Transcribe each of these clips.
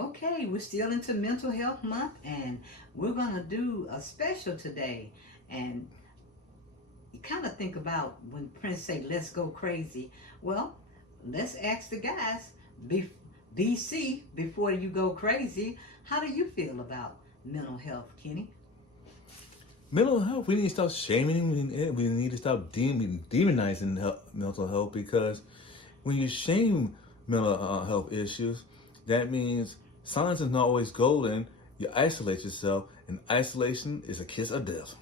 Okay, we're still into Mental Health Month, and we're going to do a special today. And you kind of think about when Prince say, let's go crazy. Well, let's ask the guys, B- BC, before you go crazy, how do you feel about mental health, Kenny? Mental health, we need to stop shaming it. We need to stop demonizing mental health because when you shame mental health issues, that means silence is not always golden. You isolate yourself, and isolation is a kiss of death.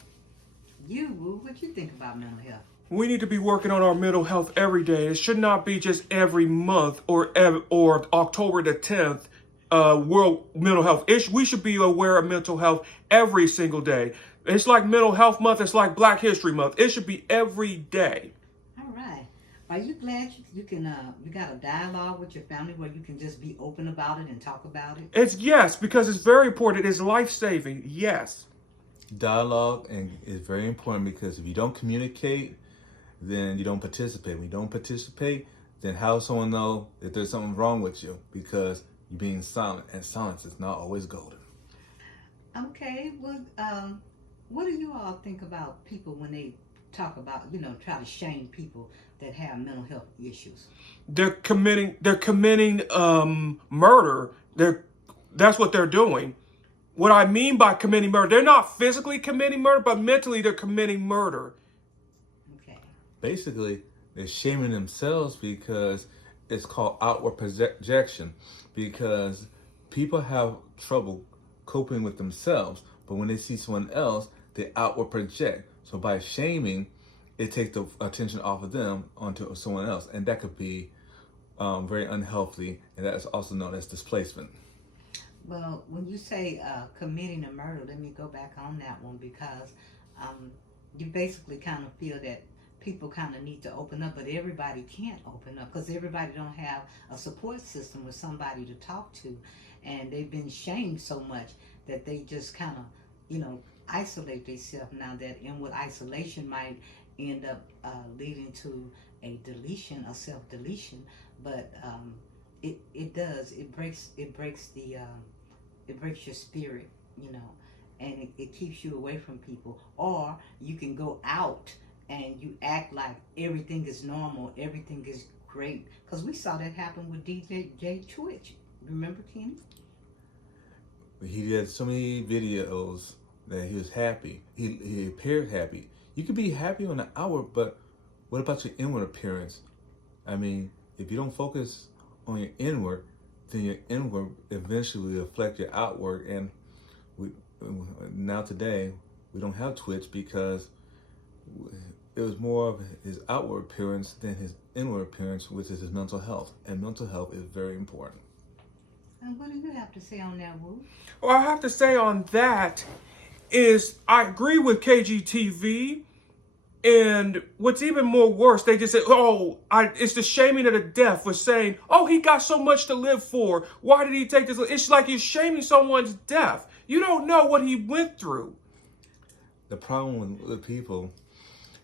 You, Woo, what you think about mental health? We need to be working on our mental health every day. It should not be just every month or October the 10th, World Mental Health. We should be aware of mental health every single day. It's like Mental Health Month. It's like Black History Month. It should be every day. All right. Are you glad you can you got a dialogue with your family where you can just be open about it and talk about it? It's yes, because it's very important. It is life saving. Yes. Dialogue is very important because if you don't communicate, then you don't participate. When you don't participate, then how does someone know if there's something wrong with you? Because you're being silent, and silence is not always golden. Okay. Well, what do you all think about people when they talk about, try to shame people that have mental health issues? They're committing murder. That's what they're doing. What I mean by committing murder, they're not physically committing murder, but mentally they're committing murder. Okay. Basically, they're shaming themselves because it's called outward projection. Because people have trouble coping with themselves, but when they see someone else, they outward project. So by shaming, it takes the attention off of them onto someone else, and that could be very unhealthy, and that is also known as displacement. Well, when you say committing a murder, let me go back on that one because um, you basically kind of feel that people kind of need to open up, but everybody can't open up because everybody don't have a support system with somebody to talk to, and they've been shamed so much that they just kind of, isolate themselves. Now that inward isolation might end up leading to a deletion, a self deletion, but it does it breaks your spirit, you know, and it keeps you away from people. Or you can go out and you act like everything is normal, everything is great. Because we saw that happen with DJ J Twitch. Remember, Kenny? He did so many videos that he was happy. He appeared happy. You could be happy on the outward, but what about your inward appearance? I mean, if you don't focus on your inward, then your inward eventually will affect your outward. And we now today we don't have Twitch because it was more of his outward appearance than his inward appearance, which is his mental health. And mental health is very important. And what do you have to say on that, Woo? What I have to say on that is I agree with KGTV. And what's even more worse, they just say, it's the shaming of the deaf for saying, oh, he got so much to live for. Why did he take this? It's like you're shaming someone's death. You don't know what he went through. The problem with people,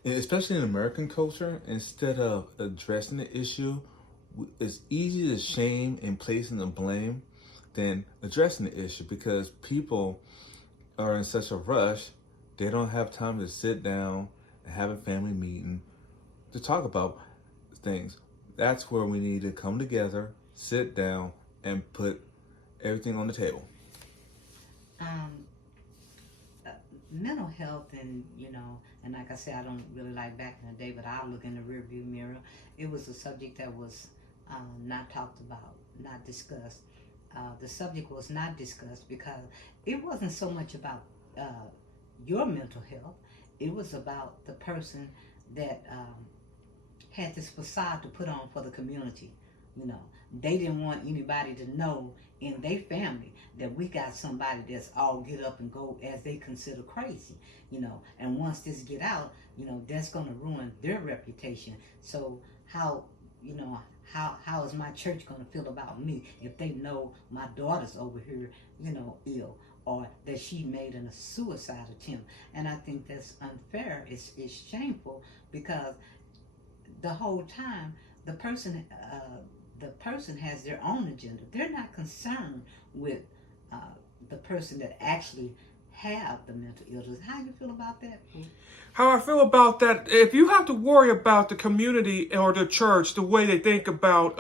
especially in American culture, instead of addressing the issue, it's easy to shame and placing the blame than addressing the issue because people are in such a rush, they don't have time to sit down and have a family meeting to talk about things. That's where we need to come together, sit down, and put everything on the table. Um, uh, Mental health, and and like I said, I don't really like back in the day, but I'll look in the rearview mirror. It was a subject that was not talked about, not discussed. The subject was not discussed because it wasn't so much about uh, your mental health. It was about the person that had this facade to put on for the community. You know, they didn't want anybody to know in their family that we got somebody that's all get up and go as they consider crazy. And once this get out, that's going to ruin their reputation. So you know, how is my church going to feel about me if they know my daughter's over here, ill, or that she made a suicide attempt? And I think that's unfair. It's shameful because the whole time the person has their own agenda. They're not concerned with the person that actually have the mental illness. How you feel about that? How I feel about that, if you have to worry about the community or the church, the way they think about,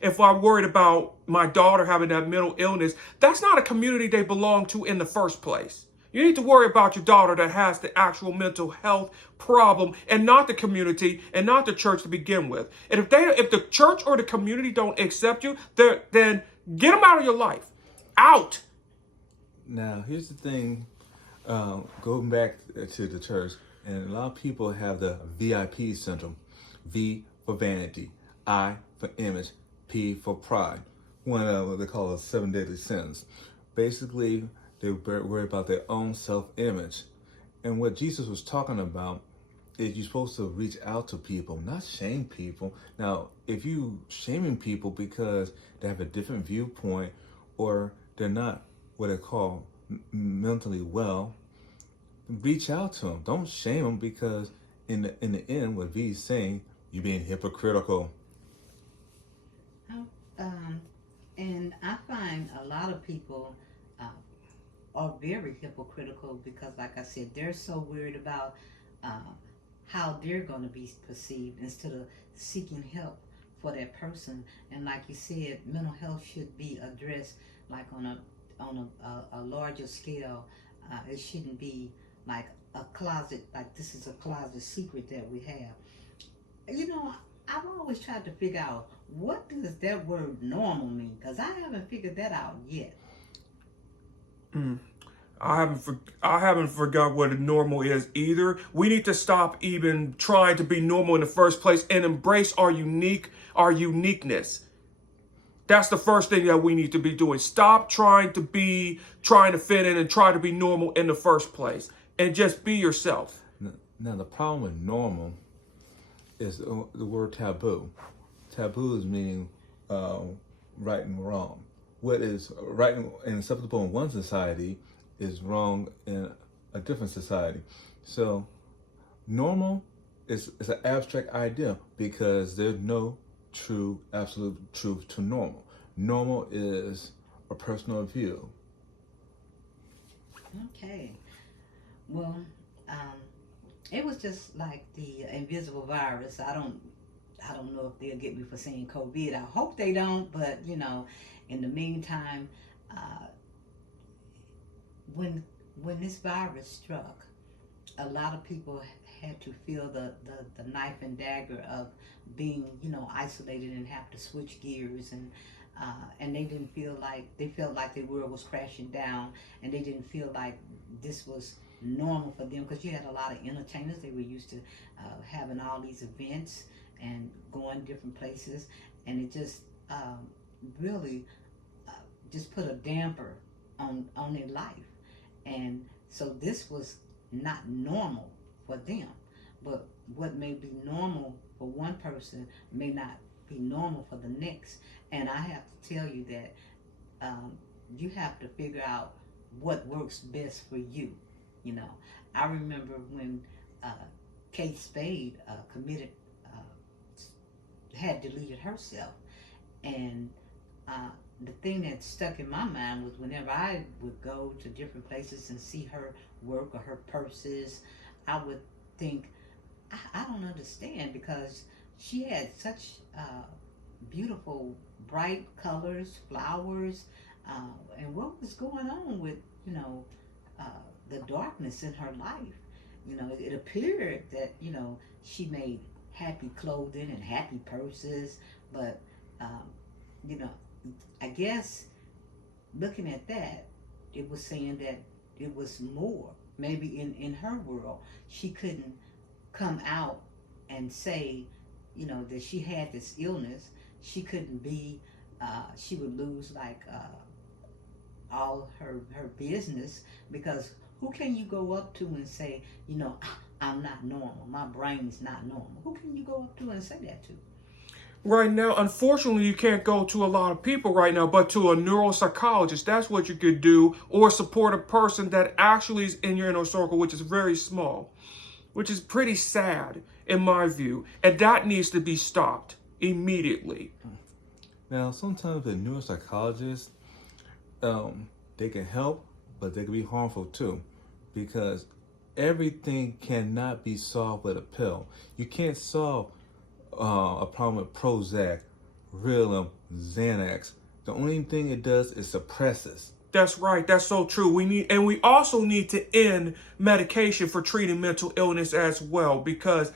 if I'm worried about my daughter having that mental illness, that's not a community they belong to in the first place. You need to worry about your daughter that has the actual mental health problem and not the community and not the church to begin with. And if the church or the community don't accept you, then get them out of your life. Out. Now, here's the thing. Going back to the church, and a lot of people have the VIP syndrome. V for vanity, I for image, P for pride. One of what they call the 7 deadly sins. Basically, they worry about their own self-image. And what Jesus was talking about is you're supposed to reach out to people, not shame people. Now, if you shaming people because they have a different viewpoint or they're not what they call mentally well, reach out to them. Don't shame them, because in the end, what V is saying, you're being hypocritical. And I find a lot of people are very hypocritical because, like I said, they're so worried about how they're going to be perceived instead of seeking help for that person. And like you said, mental health should be addressed like on a larger scale. It shouldn't be like a closet, like this is a closet secret that we have. You know, I've always tried to figure out, what does that word normal mean? Because I haven't figured that out yet. I haven't forgot what a normal is either. We need to stop even trying to be normal in the first place and embrace our uniqueness. That's the first thing that we need to be doing. Stop trying to fit in and try to be normal in the first place, and just be yourself. Now, the problem with normal is the word taboo. Taboo is meaning right and wrong. What is right and acceptable in one society is wrong in a different society. So normal is an abstract idea because there's no true, absolute truth to normal. Normal is a personal view. Okay. Well, it was just like the invisible virus. I don't know if they'll get me for saying COVID. I hope they don't, but you know, in the meantime, when this virus struck, a lot of people had to feel the knife and dagger of being, you know, isolated and have to switch gears, and they didn't feel like, they felt like the world was crashing down, and they didn't feel like this was normal for them, because you had a lot of entertainers. They were used to having all these events and going different places, and it just really just put a damper on their life. And so this was not normal for them, but what may be normal for one person may not be normal for the next. And I have to tell you that you have to figure out what works best for you. You know, I remember when Kate Spade had deleted herself, and the thing that stuck in my mind was whenever I would go to different places and see her work or her purses, I would think, I don't understand, because she had such beautiful, bright colors, flowers, and what was going on with, you know, the darkness in her life. You know, it appeared that, you know, she made happy clothing and happy purses, but, you know, I guess looking at that, it was saying that it was more. Maybe in her world, she couldn't come out and say, you know, that she had this illness. She couldn't be, she would lose like all her business, because who can you go up to and say, you know, I'm not normal, my brain is not normal? Who can you go up to and say that to? Right now, unfortunately, you can't go to a lot of people right now, but to a neuropsychologist, that's what you could do, or support a person that actually is in your inner circle, which is very small, which is pretty sad in my view, and that needs to be stopped immediately. Now, sometimes the neuropsychologist, they can help, but they can be harmful too, because everything cannot be solved with a pill. You can't solve a problem with Prozac, Valium, Xanax. The only thing it does is suppresses. That's right. That's so true. We also need to end medication for treating mental illness as well, because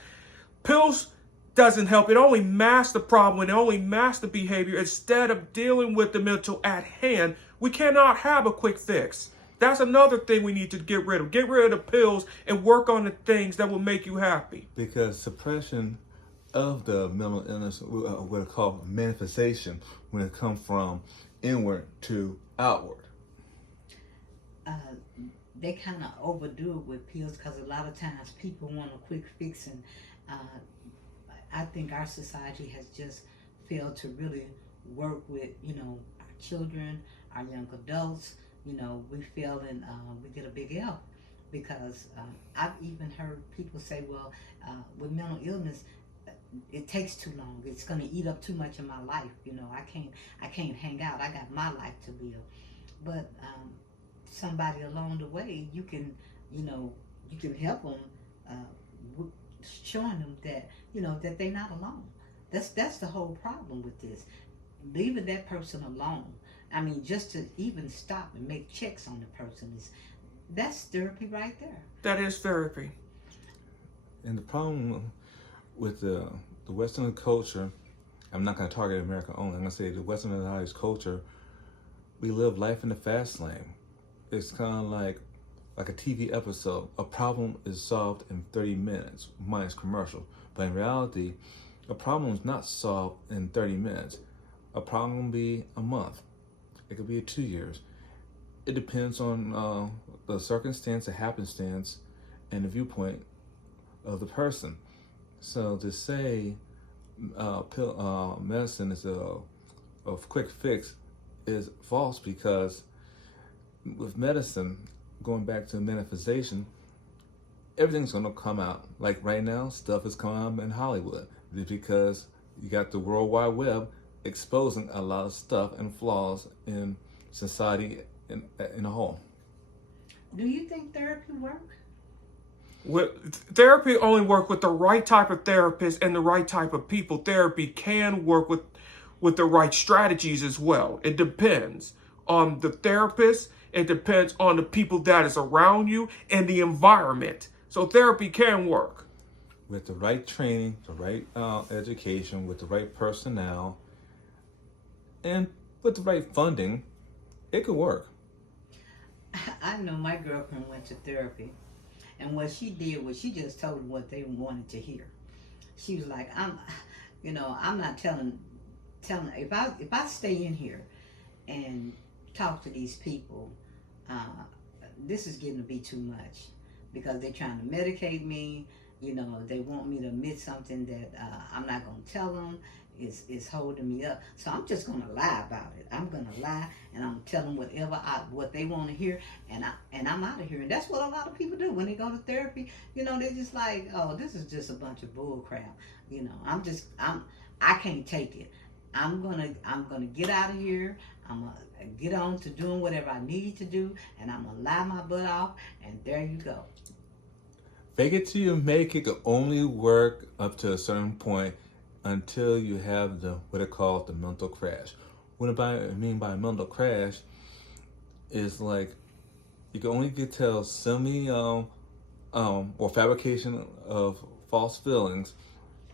pills doesn't help. It only masks the problem. It only masks the behavior instead of dealing with the mental at hand. We cannot have a quick fix. That's another thing we need to get rid of. Get rid of the pills and work on the things that will make you happy. Because suppression of the mental illness, what it's called manifestation, when it comes from inward to outward. They kind of overdo it with pills because a lot of times people want a quick fix, and I think our society has just failed to really work with, our children, our young adults. We fail and we get a big L, because I've even heard people say, well, with mental illness, it takes too long. It's going to eat up too much of my life. I can't hang out. I got my life to live. But somebody along the way, you can help them, showing them that, that they're not alone. That's the whole problem with this. Leaving that person alone. I mean, just to even stop and make checks on the person, that's therapy right there. That is therapy. And the problem with the Western culture, I'm not going to target America only. I'm going to say the Westernized culture, we live life in the fast lane. It's kind of like a TV episode. A problem is solved in 30 minutes, minus commercial. But in reality, a problem is not solved in 30 minutes. A problem will be a month. It could be 2 years. It depends on the circumstance, the happenstance, and the viewpoint of the person. So to say medicine is a quick fix is false, because with medicine, going back to manifestation, everything's going to come out. Like right now, stuff is coming out in Hollywood because you got the World Wide Web exposing a lot of stuff and flaws in society in a whole. Do you think therapy works? Therapy only works with the right type of therapist and the right type of people. Therapy can work with the right strategies as well. It depends on the therapist. It depends on the people that is around you and the environment. So therapy can work. With the right training, the right education, with the right personnel, and with the right funding, it could work. I know my girlfriend went to therapy, and what she did was she just told them what they wanted to hear. She was like, I'm not telling if I stay in here and talk to these people, this is getting to be too much, because they're trying to medicate me. They want me to admit something that I'm not going to tell them. Is holding me up. So I'm just going to lie about it. I'm going to lie, and I'm telling what they want to hear, and I'm out of here. And that's what a lot of people do when they go to therapy. They're just like, oh, this is just a bunch of bull crap. I can't take it. I'm gonna get out of here. I'm gonna get on to doing whatever I need to do, and I'm gonna lie my butt off, and there you go. Fake it till you make it can only work up to a certain point, until you have what it calls the mental crash. What I mean by mental crash is like you can only get tell semi or fabrication of false feelings,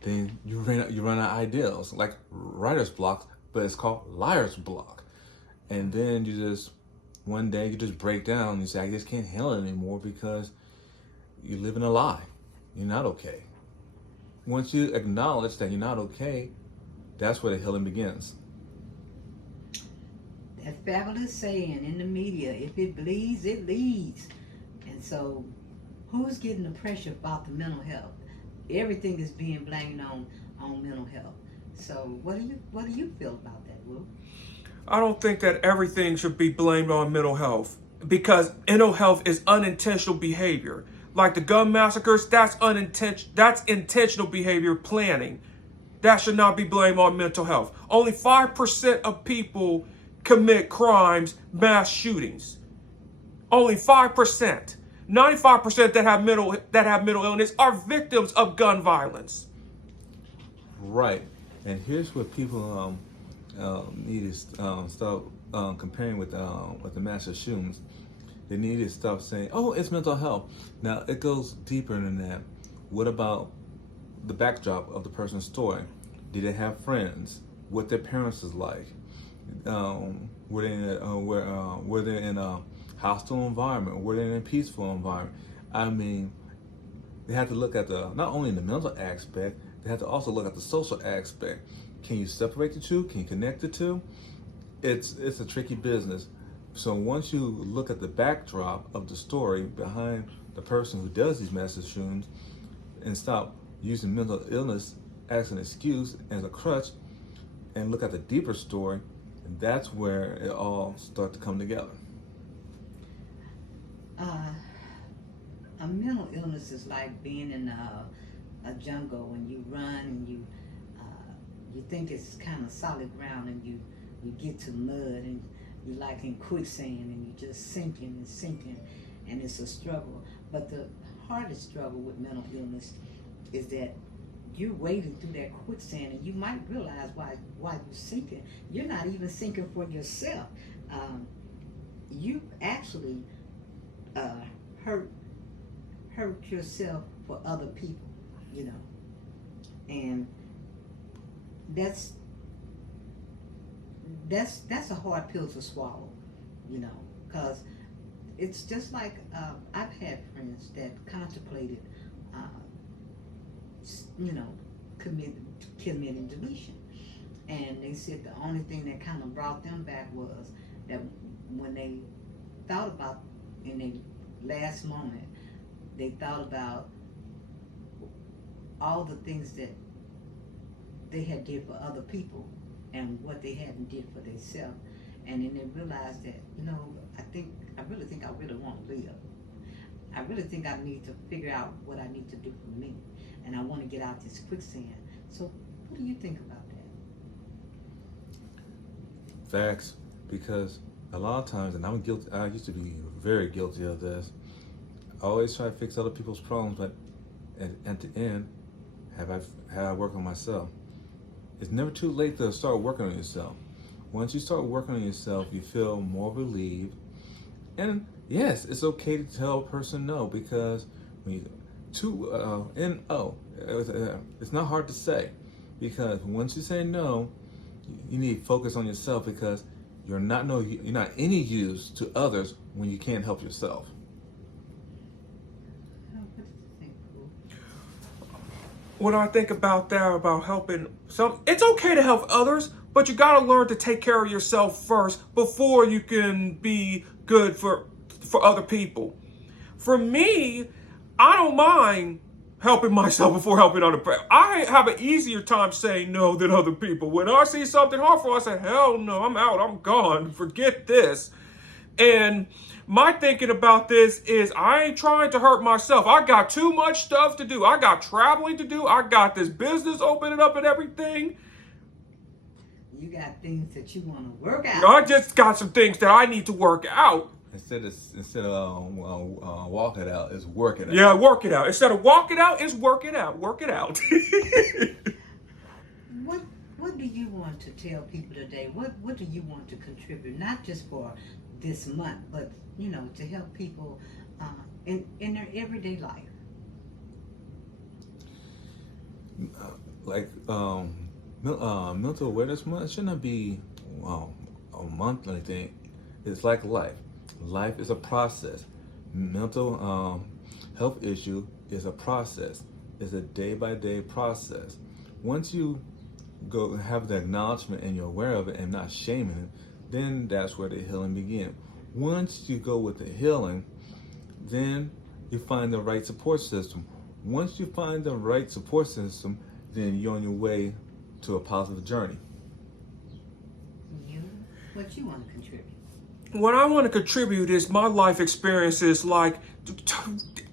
then you run out of ideals, like writer's block, but it's called liar's block. And then one day you just break down and you say, I just can't handle it anymore, because you live in a lie. You're not okay. Once you acknowledge that you're not okay, that's where the healing begins. That fabulous saying in the media, if it bleeds, it leads. And so who's getting the pressure about the mental health? Everything is being blamed on mental health. So what do you feel about that, Will? I don't think that everything should be blamed on mental health, because mental health is unintentional behavior. Like the gun massacres, that's intentional behavior planning. That should not be blamed on mental health. Only 5% of people commit crimes, mass shootings. Only 5%. 95% that have mental illness are victims of gun violence. Right. And here's what people need to stop comparing with the massive shootings. They need to stop saying, "Oh, it's mental health." Now it goes deeper than that. What about the backdrop of the person's story? Did they have friends? What their parents was like? Were they in a hostile environment? Were they in a peaceful environment? I mean, they have to look at not only the mental aspect, they have to also look at the social aspect. Can you separate the two? Can you connect the two? It's a tricky business. So once you look at the backdrop of the story behind the person who does these massive shootings, and stop using mental illness as an excuse, as a crutch, and look at the deeper story, and that's where it all starts to come together. A mental illness is like being in a jungle when you run and you think it's kind of solid ground, and you get to mud and you're like in quicksand and you're just sinking and sinking, and it's a struggle. But the hardest struggle with mental illness is that you're wading through that quicksand, and you might realize why you're sinking. You're not even sinking for yourself. You actually hurt yourself for other people, you know, and that's a hard pill to swallow, you know, because it's just like I've had friends that contemplated, you know, committing deletion, and they said the only thing that kind of brought them back was that when they thought about in their last moment, they thought about all the things that they had did for other people and what they hadn't did for themselves, and then they realized that, you know, I really think I really want to live. I really think I need to figure out what I need to do for me, and I want to get out this quicksand. So what do you think about that? Facts, because a lot of times, and I'm guilty, I used to be very guilty of this, I always try to fix other people's problems, but at the end, have I worked on myself? It's never too late to start working on yourself. Once you start working on yourself, you feel more relieved. And yes, it's okay to tell a person no, because when you N-O, it's not hard to say, because once you say no, you need to focus on yourself, because you're not any use to others when you can't help yourself. When I think about that, about helping it's okay to help others, but you gotta learn to take care of yourself first before you can be good for other people. For me, I don't mind helping myself before helping other people. I have an easier time saying no than other people. When I see something harmful, I say, hell no, I'm out, I'm gone, forget this. And my thinking about this is I ain't trying to hurt myself. I got too much stuff to do. I got traveling to do. I got this business opening up and everything. You got things that you want to work out. I just got some things that I need to work out. Instead of walk it out, it's work it out. Yeah, work it out. Instead of walk it out, it's work it out. Work it out. What do you want to tell people today? What do you want to contribute? Not just for this month, but, you know, to help people in their everyday life. Mental awareness month shouldn't be a monthly thing. It's like life. Life is a process. Mental health issue is a process. It's a day-by-day process. Once you go have the acknowledgement and you're aware of it and not shaming it, then that's where the healing begins. Once you go with the healing, then you find the right support system. Once you find the right support system, then you're on your way to a positive journey. What you want to contribute? What I want to contribute is my life experiences. Like,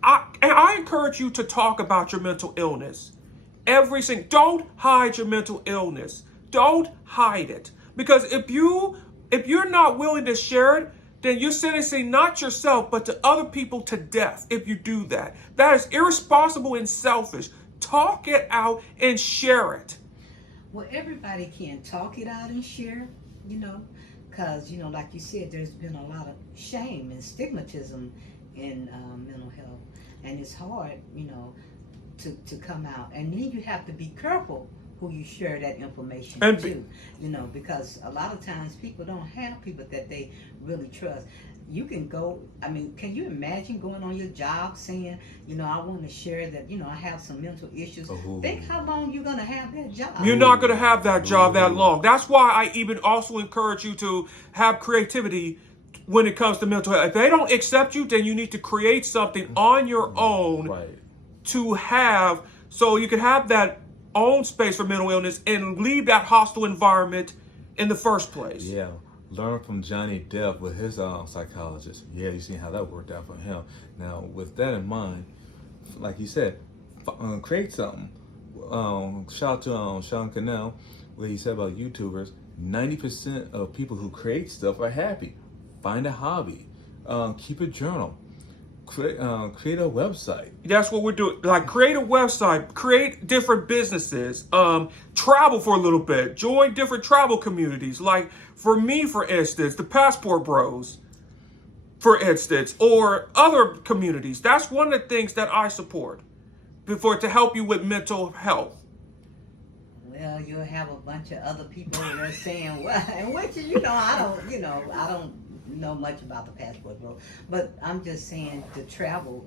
I encourage you to talk about your mental illness. Don't hide your mental illness. Don't hide it. Because if you If you're not willing to share it, then you're sentencing not yourself, but to other people to death if you do that. That is irresponsible and selfish. Talk it out and share it. Well, everybody can talk it out and share, you know, because, you know, like you said, there's been a lot of shame and stigmatism in mental health. And it's hard, you know, to come out. And then you have to be careful who you share that information to, you know, because a lot of times people don't have people that they really trust. You can go, I mean, can you imagine going on your job saying, you know, I want to share that, you know, I have some mental issues. Think how long you're going to have that job. You're not going to have that job that long. That's why I even also encourage you to have creativity when it comes to mental health. If they don't accept you, then you need to create something on your own to have, so you can have that own space for mental illness and leave that hostile environment in the first place. Yeah. Learn from Johnny Depp with his psychologist. Yeah, you see how that worked out for him. Now, with that in mind, like you said, create something. Shout out to Sean Cannell, where he said about YouTubers, 90% of people who create stuff are happy. Find a hobby. Keep a journal. Create a website. That's what we're doing. Like, create a website, create different businesses, travel for a little bit, join different travel communities. Like, for me, for instance, the Passport Bros, for instance, or other communities. That's one of the things that I support to help you with mental health. Well, you'll have a bunch of other people that are saying, well, and which, you know, I don't know much about the Passport Bro, but I'm just saying the travel,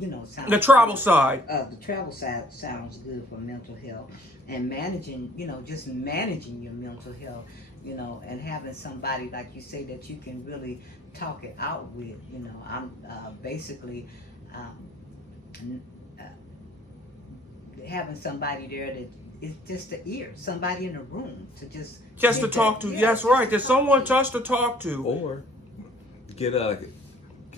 you know, sounds the travel side. The travel side sounds good for mental health, and managing, you know, just managing your mental health, you know, and having somebody like you say that you can really talk it out with. You know, I'm basically having somebody there that is just the ear, somebody in the room to just to talk to. Yes, right. There's someone just to talk to. Or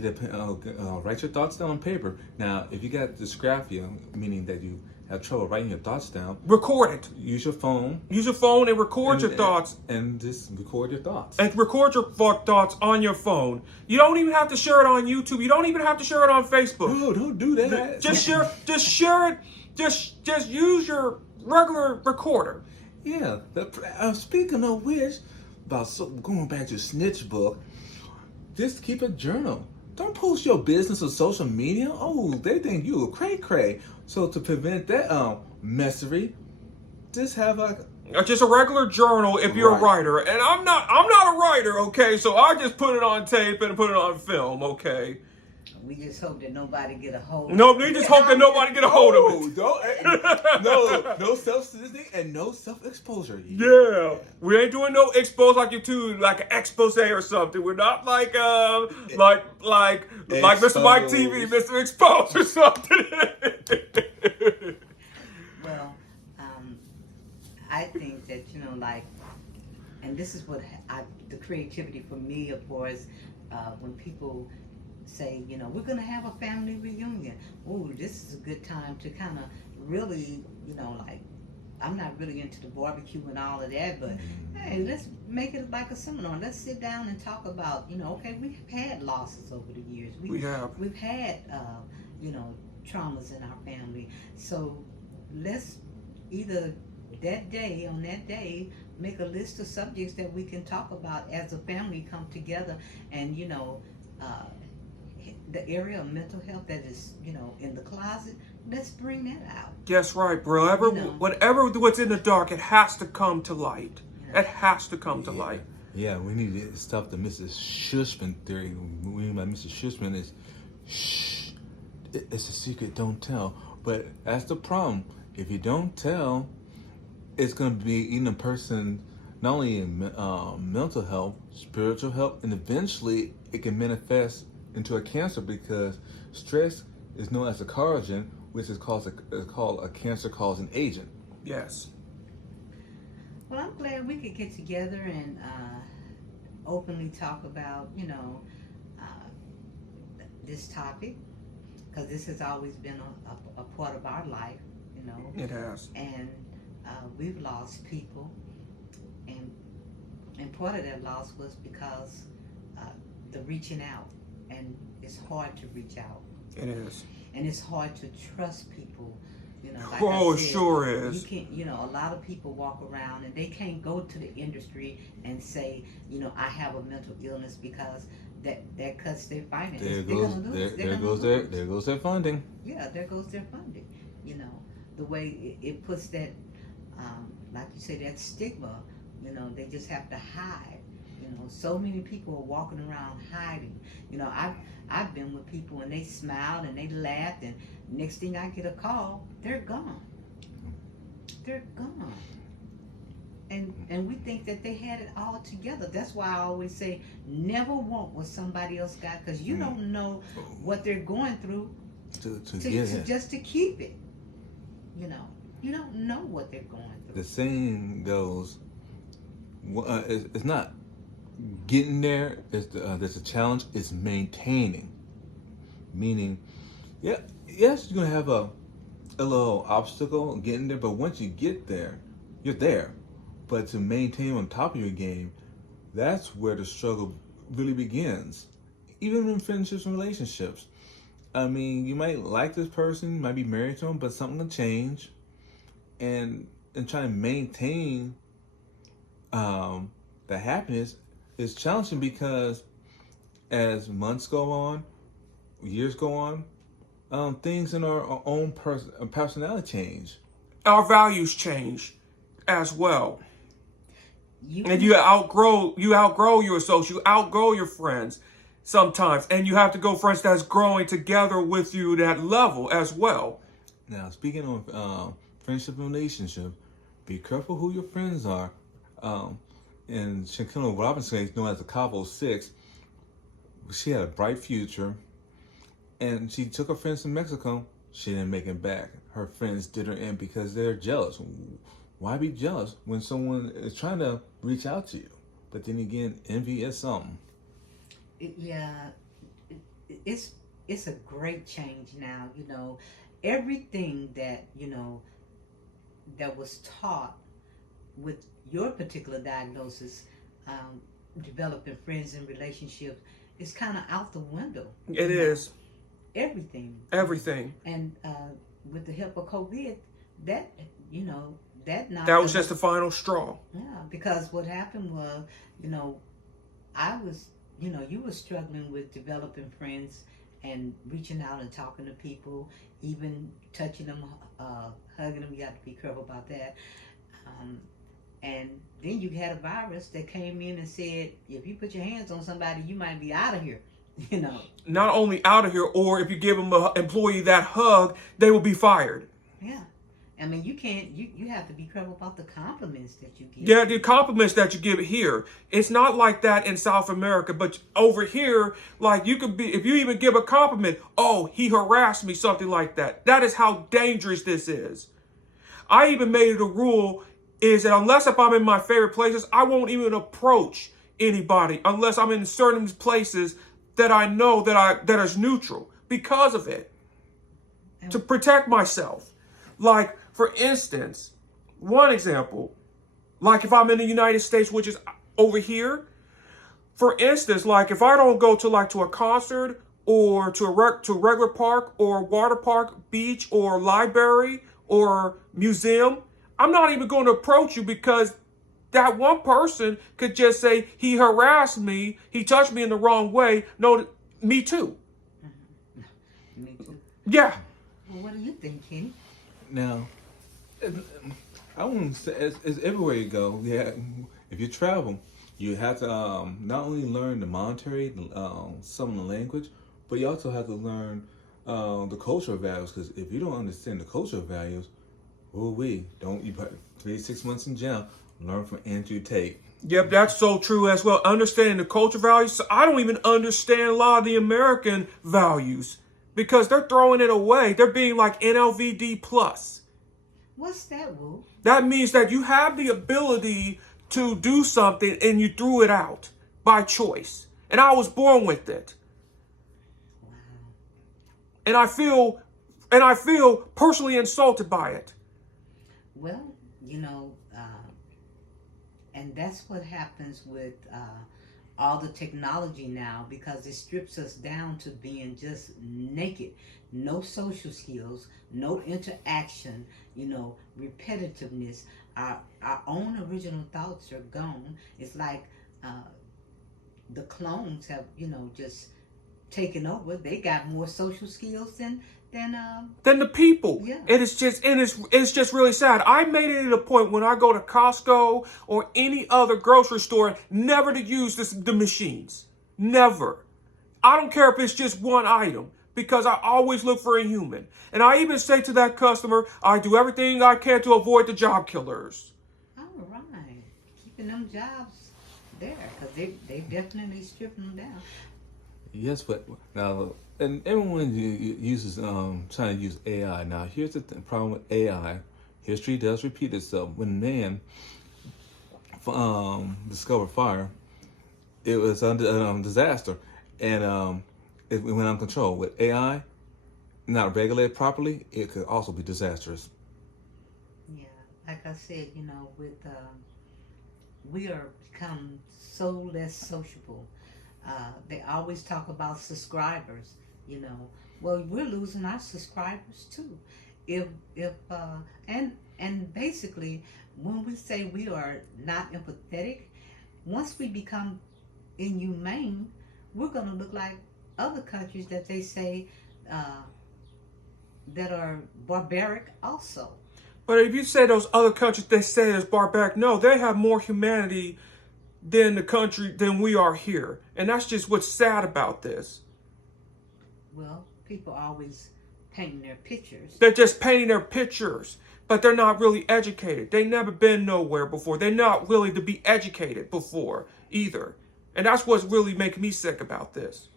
write your thoughts down on paper. Now, if you got dysgraphia, meaning that you have trouble writing your thoughts down, record it. Use your phone. Use your phone and record your thoughts. And just record your thoughts. And record your thoughts on your phone. You don't even have to share it on YouTube. You don't even have to share it on Facebook. No, don't do that. Just share it. Just use your regular recorder. Yeah. Speaking of which, going back to Snitch Book, just keep a journal. Don't post your business on social media. Oh, they think you a cray-cray. So to prevent that messery, just have just a regular journal if you're a writer. And I'm not a writer, okay? So I just put it on tape and put it on film, okay? We just hope that nobody get a hold of it. No, we just hope that nobody get a hold of it. No self-soliciting and no self-exposure. Yeah. We ain't doing no expose like you two, like an expose or something. We're not like Mr. Mike TV, Mr. Expose or something. Well, I think that, you know, like, and this is what the creativity for me, of course, when people say, you know, we're going to have a family reunion. Oh, this is a good time to kind of really, you know, like, I'm not really into the barbecue and all of that, but hey, let's make it like a seminar. Let's sit down and talk about, you know, okay, we've had losses over the years. We've had, you know, traumas in our family. So let's either on that day, make a list of subjects that we can talk about as a family, come together, and, you know, the area of mental health that is, you know, in the closet, let's bring that out. That's right, bro. Whatever what's in the dark, it has to come to light. Yeah. It has to come to light. Yeah, we need to stop the Mrs. Schussman theory. What we mean by Mrs. Schussman is, shh, it's a secret, don't tell. But that's the problem. If you don't tell, it's going to be eating a person, not only in mental health, spiritual health, and eventually it can manifest into a cancer, because stress is known as a carcinogen, which is called a cancer-causing agent. Yes. Well, I'm glad we could get together and openly talk about, you know, this topic, because this has always been a part of our life, you know. It has. And we've lost people, and And part of that loss was because the reaching out, and it's hard to reach out, It is. and it's hard to trust people. You know, like Oh, I it said, sure is. You can't. You know, a lot of people walk around and they can't go to the industry and say, you know, I have a mental illness, because that cuts their finances. There They're goes gonna lose. They're there gonna goes lose. there goes their funding. Yeah, there goes their funding. You know, the way it puts that, like you say, that stigma. You know, they just have to hide. You know, so many people are walking around hiding. You know, I've been with people and they smiled and they laughed, and next thing I get a call, they're gone. They're gone. And we think that they had it all together. That's why I always say, never want what somebody else got, because you don't know what they're going through To get it. just to keep it. You know, you don't know what they're going through. The saying goes, it's not getting there. There's a challenge. It's maintaining. Meaning, yes, you're gonna have a little obstacle getting there, but once you get there, you're there. But to maintain on top of your game, that's where the struggle really begins. Even in friendships and relationships. I mean, you might like this person, you might be married to them, but something will change. And trying to maintain the happiness is challenging, because as months go on, years go on, things in our own personality change. Our values change as well. And You you outgrow your associates, you outgrow your friends sometimes, and you have to go friends that's growing together with you that level as well. Now, speaking of friendship and relationship, be careful who your friends are. In Shaquille Robinson's case, known as the Cabo Six, she had a bright future, and she took her friends to Mexico. She didn't make it back. Her friends did her in because they're jealous. Why be jealous when someone is trying to reach out to you? But then again, envy is something. It's a great change now. You know, everything that, you know, that was taught with your particular diagnosis, developing friends and relationships, is kind of out the window. It is. Everything. And with the help of COVID, that, you know, that was just the final straw. Yeah, because what happened was, you know, you were struggling with developing friends and reaching out and talking to people, even touching them, hugging them. You have to be careful about that. And then you had a virus that came in and said, if you put your hands on somebody, you might be out of here. You know. Not only out of here, or if you give them an employee that hug, they will be fired. Yeah. I mean, you can't, you have to be careful about the compliments that you give. Yeah, the compliments that you give here. It's not like that in South America, but over here, like, you could be, if you even give a compliment, oh, he harassed me, something like that. That is how dangerous this is. I even made it a rule, is that unless if I'm in my favorite places, I won't even approach anybody unless I'm in certain places that I know that is neutral because of it. To protect myself. Like, for instance, one example, like if I'm in the United States, which is over here, for instance, like if I don't go to a concert or to a regular park or water park, beach or library or museum, I'm not even going to approach you, because that one person could just say, he harassed me, he touched me in the wrong way. No, me too. Me too. Yeah. Well, what do you think, Kenny? Now, I wouldn't say it's everywhere you go. Yeah, if you travel, you have to not only learn the monetary, some of the language, but you also have to learn the cultural values. Because if you don't understand the cultural values, don't you put 3-6 months in jail? Learn from Andrew Tate. Yep, that's so true as well. Understanding the culture values. So I don't even understand a lot of the American values, because they're throwing it away. They're being like NLVD plus. What's that, Woo? That means that you have the ability to do something and you threw it out by choice. And I was born with it. Wow. And I feel personally insulted by it. Well, you know, And that's what happens with all the technology now, because it strips us down to being just naked. No social skills, no interaction, repetitiveness. Our own original thoughts are gone. It's like the clones have, just taken over. They got more social skills than the people. Yeah. It's just really sad. I made it a point when I go to Costco or any other grocery store never to use the machines. Never. I don't care if it's just one item, because I always look for a human. And I even say to that customer, I do everything I can to avoid the job killers. All right. Keeping them jobs there, because they definitely stripping them down. Yes, but now, and everyone uses trying to use AI. Now, here's the problem with AI. History does repeat itself. When man discovered fire, it was a disaster, and it went uncontrolled. With AI, not regulated properly, it could also be disastrous. Yeah, like I said, with we are become so less sociable. They always talk about subscribers. Well, we're losing our subscribers too. If and basically, when we say we are not empathetic, once we become inhumane, we're gonna look like other countries that they say that are barbaric also. But if you say those other countries they say is barbaric, no, they have more humanity than we are here. And that's just what's sad about this. Well, people always painting their pictures. They're just painting their pictures, but they're not really educated. They never been nowhere before. They're not willing to be educated before either. And that's what's really making me sick about this.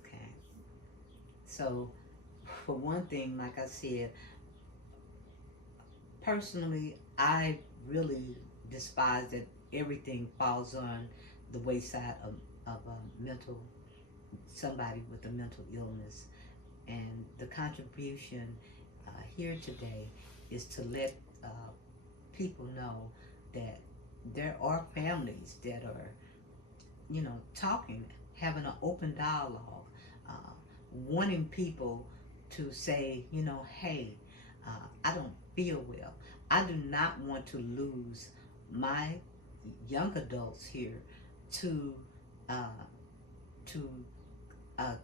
Okay. So, for one thing, like I said, personally, I really despise that everything falls on the wayside of somebody with a mental illness. And the contribution here today is to let people know that there are families that are, talking, having an open dialogue, wanting people to say, hey, I don't feel well. I do not want to lose my young adults here to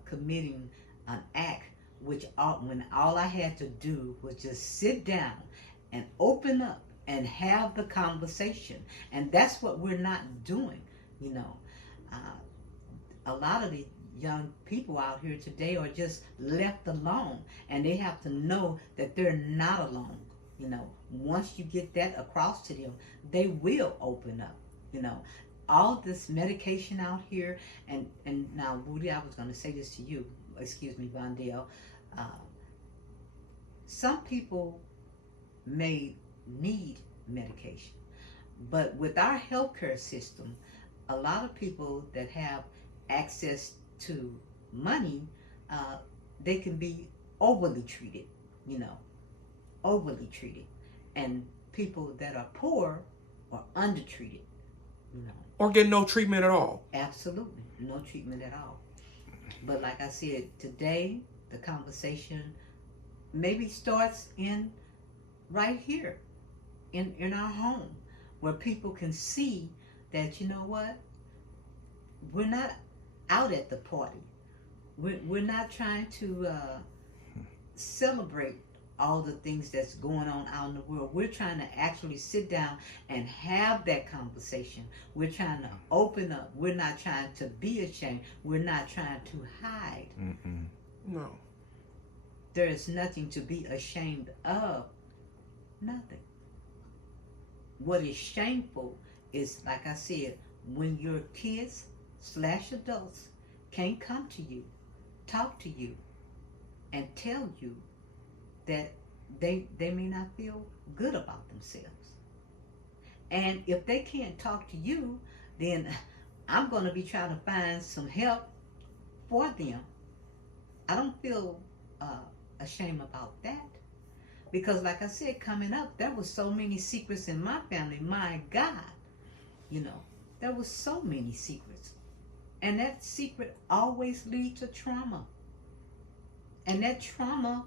committing an act when all I had to do was just sit down and open up and have the conversation. And that's what we're not doing. A lot of the young people out here today are just left alone, and they have to know that they're not alone. Once you get that across to them, they will open up. All this medication out here, and now, Woody, I was going to say this to you. Excuse me, Vondell. Some people may need medication, but with our healthcare system, a lot of people that have access to money, they can be overly treated, overly treated. And people that are poor are undertreated, Or get no treatment at all. Absolutely, no treatment at all. But like I said, today, the conversation maybe starts right here, in our home, where people can see that, what, we're not out at the party. We're not trying to celebrate all the things that's going on out in the world. We're trying to actually sit down and have that conversation. We're trying to open up. We're not trying to be ashamed. We're not trying to hide. Mm-mm. No. There is nothing to be ashamed of. Nothing. What is shameful is, like I said, when your kids / adults can't come to you, talk to you, and tell you that they may not feel good about themselves. And if they can't talk to you, then I'm going to be trying to find some help for them. I don't feel ashamed about that. Because like I said, coming up, there was so many secrets in my family. My God. You know, there was so many secrets. And that secret always leads to trauma. And that trauma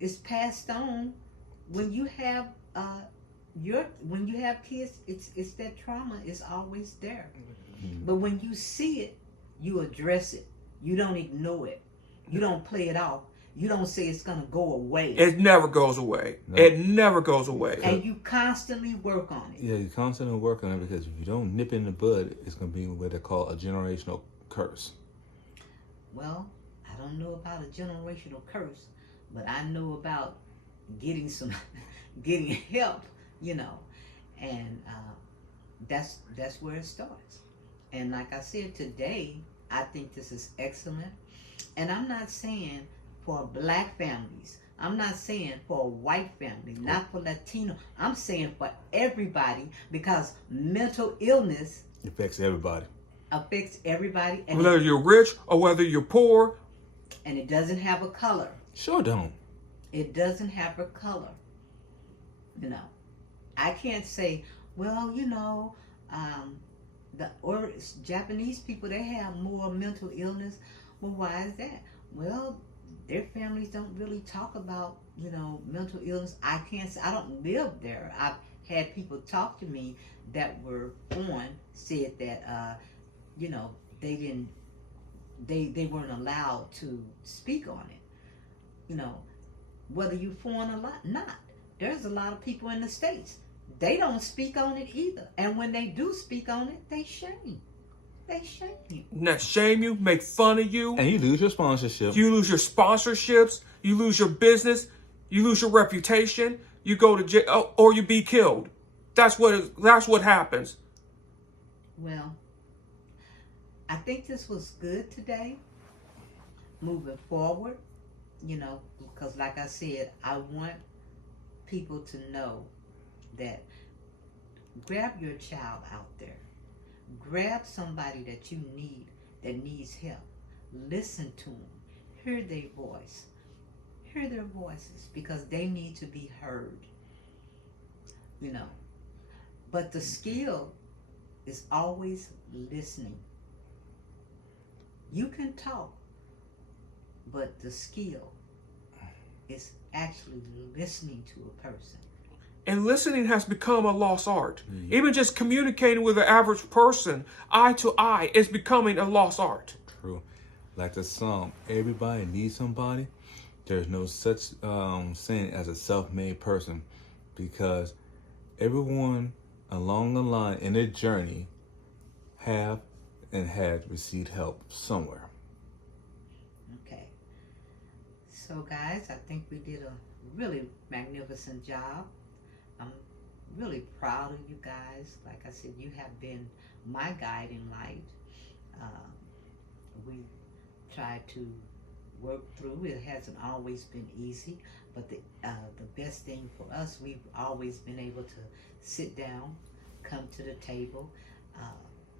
is passed on when you have when you have kids. It's that trauma is always there. But when you see it, you address it. You don't ignore it. You don't play it off. You don't say it's gonna go away. It never goes away. No. It never goes away. And you constantly work on it. Yeah, you constantly work on it, because if you don't nip it in the bud, it's going to be what they call a generational curse. Well, I don't know about a generational curse, but I know about getting getting help, you know, and that's where it starts. And like I said today, I think this is excellent. And I'm not saying for black families. I'm not saying for a white family, not for Latino. I'm saying for everybody, because mental illness It affects everybody. affects everybody, and Whether you're rich or whether you're poor, it doesn't have a color. Sure don't. It doesn't have a color. You know, I can't say, well, you know, Japanese people, they have more mental illness. Well, why is that? Well, their families don't really talk about, you know, mental illness. I can't say, I don't live there. I've had people talk to me that were foreign, said that, you know, they weren't allowed to speak on it. You know, whether you're foreign or not. There's a lot of people in the States. They don't speak on it either. And when they do speak on it, they shame. They shame you. not shame you, make fun of you. And you lose your sponsorship. You lose your sponsorships. You lose your business. You lose your reputation. You go to jail, or you be killed. That's what happens. Well, I think this was good today. Moving forward, you know, because like I said, I want people to know that grab your child out there. Grab somebody that you need, that needs help. Listen to them. Hear their voice. Hear their voices, because they need to be heard. You know. But the skill is always listening. You can talk, but the skill is actually listening to a person. And listening has become a lost art. Even just communicating with the average person, eye to eye, is becoming a lost art. True. Like the song, everybody needs somebody. There's no such saying as a self-made person, because everyone along the line in their journey have and had received help somewhere. Okay. So guys, I think we did a really magnificent job. I'm really proud of you guys. Like I said, you have been my guiding light. We tried to work through. It hasn't always been easy, but the best thing for us, we've always been able to sit down, come to the table,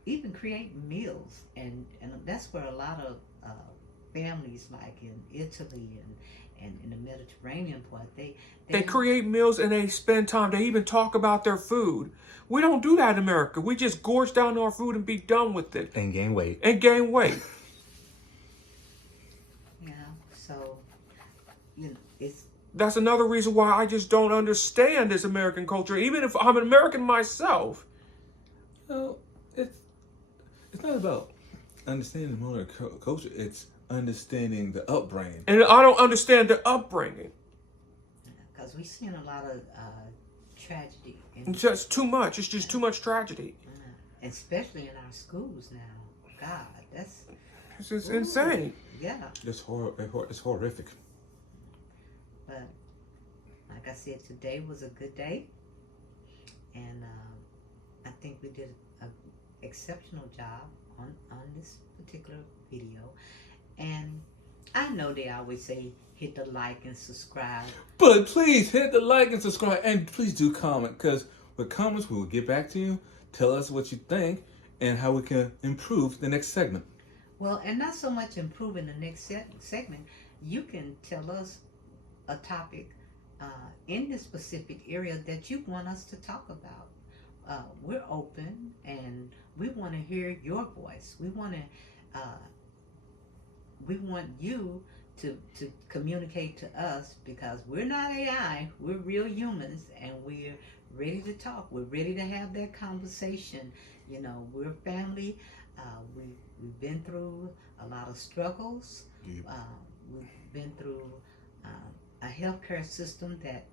even create meals, and that's where a lot of families, like in Italy and in the Mediterranean part, They create meals and they spend time. They even talk about their food. We don't do that in America. We just gorge down our food and be done with it. And gain weight. And gain weight. Yeah, so, you know, That's another reason why I just don't understand this American culture, even if I'm an American myself. Well, it's not about understanding the modern culture. It's understanding the upbringing. And I don't understand the upbringing. because we've seen a lot of tragedy, It's just too much. It's just too much tragedy. especially in our schools now. God, that's It's just insane. yeah. It's horrific. But like I said, today was a good day, and I think we did an exceptional job on this particular video. And I know they always say hit the like and subscribe. But please hit the like and subscribe, and please do comment, because with comments we will get back to you. Tell us what you think and how we can improve the next segment. Well, and not so much improving the next segment. You can tell us a topic in this specific area that you want us to talk about. we're open, and we want to hear your voice. We want you to communicate to us, because we're not AI. We're real humans, and we're ready to talk. We're ready to have that conversation. You know, we're family. We've been through a lot of struggles. Yep. We've been through a healthcare system that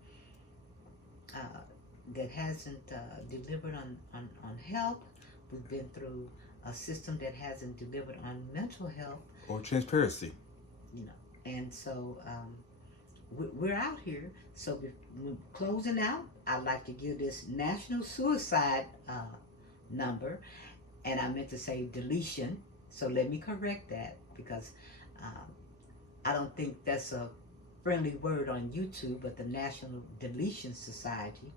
hasn't delivered on health. We've been through a system that hasn't delivered on mental health. Or transparency. You know, and so we're out here. So we're closing out. I'd like to give this national suicide number, and I meant to say deletion. So let me correct that, because I don't think that's a friendly word on YouTube, but the National Deletion Society.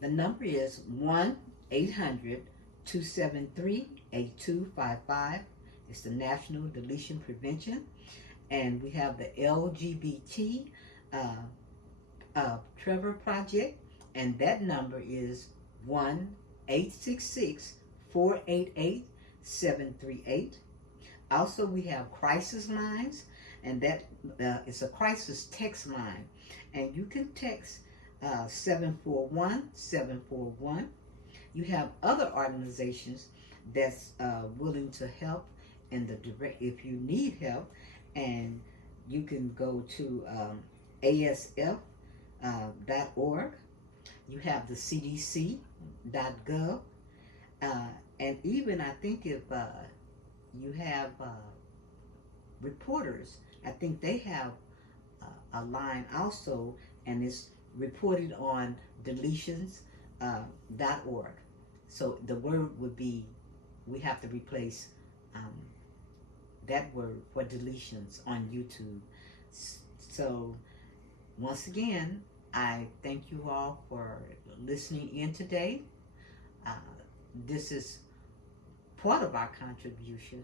The number is 1-800-273-8255. It's the National Deletion Prevention. And we have the LGBT Trevor Project, and that number is 1-866-488-738. Also, we have crisis lines, and that is a crisis text line, and you can text 741-741. You have other organizations that's willing to help in the direct, if you need help, and you can go to asf.org. You have the cdc.gov, and even I think if you have reporters, I think they have a line also, and it's reported on deletions.org. So the word would be, we have to replace that word for deletions on YouTube. So once again, I thank you all for listening in today. This is part of our contribution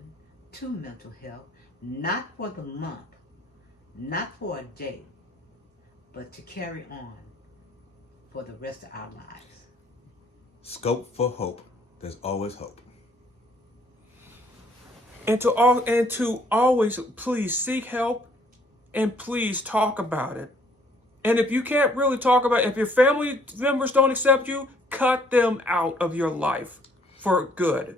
to mental health, not for the month, not for a day, but to carry on for the rest of our lives. Scope for hope. There's always hope. And to always please seek help, and please talk about it. And if you can't really talk about it, if your family members don't accept you, cut them out of your life for good.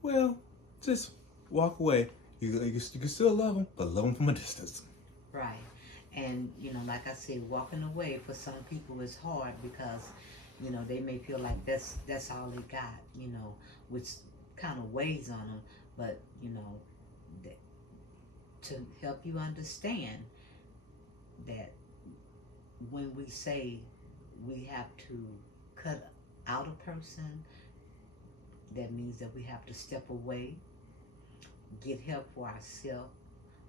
Well, just walk away. You can still love them, but love them from a distance. Right. And, you know, like I said, walking away for some people is hard, because, you know, they may feel like that's all they got, you know, which kind of weighs on them. But, you know, to help you understand that when we say we have to cut out a person, that means that we have to step away, get help for ourselves.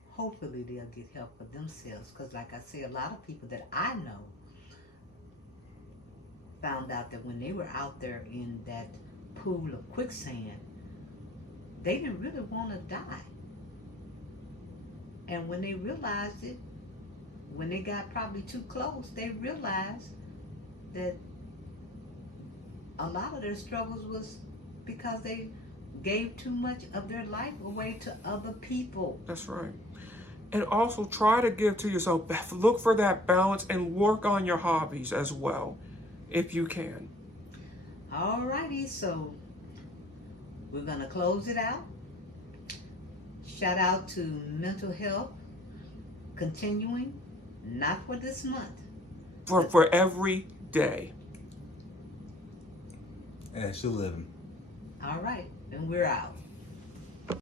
Hopefully they'll get help for themselves, because like I say, a lot of people that I know found out that when they were out there in that pool of quicksand, they didn't really want to die. And when they realized it, when they got probably too close, they realized that a lot of their struggles was because they gave too much of their life away to other people. That's right. And also try to give to yourself. Look for that balance and work on your hobbies as well, if you can. Alrighty, so we're going to close it out. Shout out to mental health continuing, not for this month. For every day. And still living. All right, and we're out.